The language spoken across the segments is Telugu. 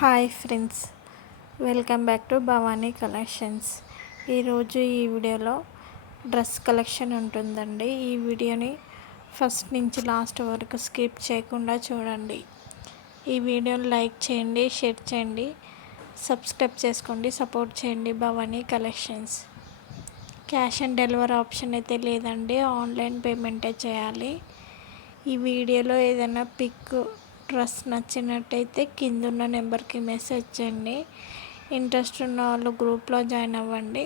Hi friends, welcome back to Bhavani collections. ఈరోజు ఈ వీడియోలో డ్రెస్ కలెక్షన్ ఉంటుందండి. ఈ వీడియోని ఫస్ట్ నుంచి లాస్ట్ వరకు స్కిప్ చేయకుండా చూడండి. ఈ వీడియోని లైక్ చేయండి, షేర్ చేయండి, సబ్స్క్రైబ్ చేసుకోండి, సపోర్ట్ చేయండి. Bhavani collections. Cash on delivery option అయితే లేదండి, ఆన్లైన్ పేమెంటే చేయాలి. ఈ వీడియోలో ఏదైనా పిక్ డ్రెస్ నచ్చినట్టయితే కింద ఉన్న నెంబర్కి మెసేజ్ చేయండి. ఇంట్రెస్ట్ ఉన్న వాళ్ళు గ్రూప్లో జాయిన్ అవ్వండి.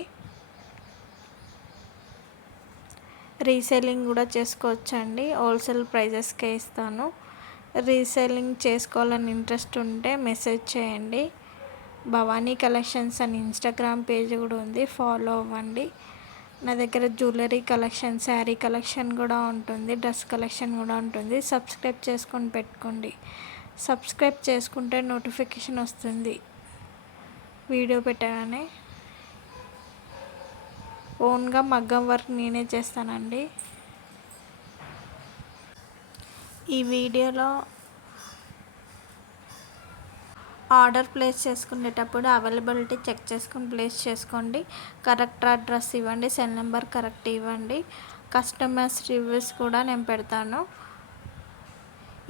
రీసేలింగ్ కూడా చేసుకోవచ్చండి, హోల్సేల్ ప్రైజెస్కే ఇస్తాను. రీసేలింగ్ చేసుకోవాలని ఇంట్రెస్ట్ ఉంటే మెసేజ్ చేయండి. భవానీ కలెక్షన్స్ అని ఇన్స్టాగ్రామ్ పేజ్ కూడా ఉంది, ఫాలో అవ్వండి. నా దగ్గర జ్యువెలరీ కలెక్షన్, శారీ కలెక్షన్ కూడా ఉంటుంది, డ్రెస్ కలెక్షన్ కూడా ఉంటుంది. సబ్స్క్రైబ్ చేసుకొని పెట్టుకోండి. సబ్స్క్రైబ్ చేసుకుంటే నోటిఫికేషన్ వస్తుంది వీడియో పెట్టగానే. ఓన్గా మగ్గం వర్క్ నేనే చేస్తానండి. ఈ వీడియోలో ఆర్డర్ ప్లేస్ చేసుకునేటప్పుడు అవైలబిలిటీ చెక్ చేసుకొని ప్లేస్ చేసుకోండి. కరెక్ట్ అడ్రస్ ఇవ్వండి, సెల్ నెంబర్ కరెక్ట్ ఇవ్వండి. కస్టమర్స్ రివ్యూస్ కూడా నేను పెడతాను.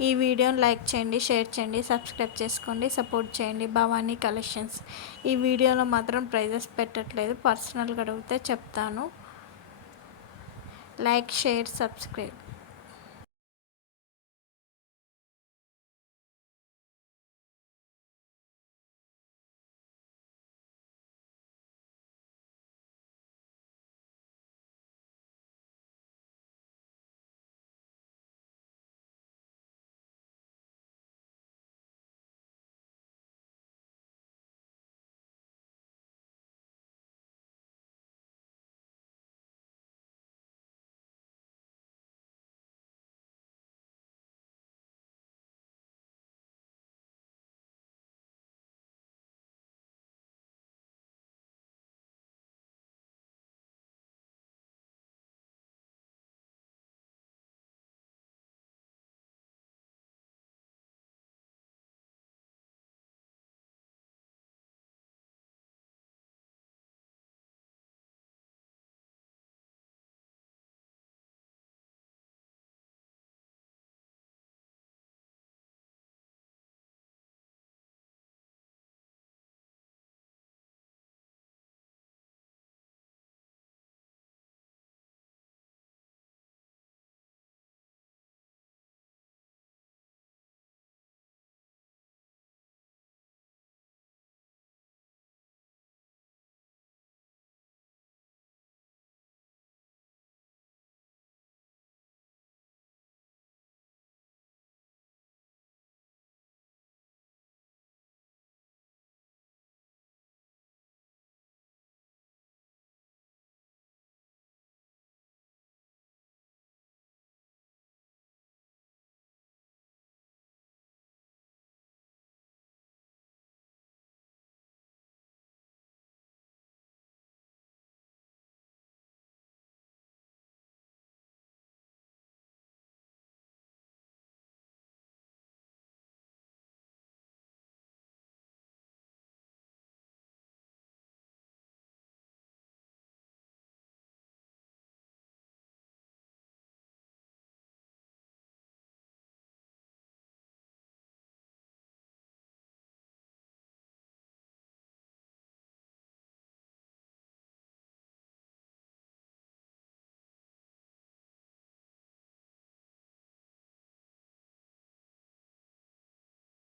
ఈ వీడియోని లైక్ చేయండి, షేర్ చేయండి, సబ్స్క్రైబ్ చేసుకోండి, సపోర్ట్ చేయండి. భవానీ కలెక్షన్స్. ఈ వీడియోలో మాత్రం ప్రైజెస్ పెట్టట్లేదు, పర్సనల్గా అడిగితే చెప్తాను. Like, share, subscribe.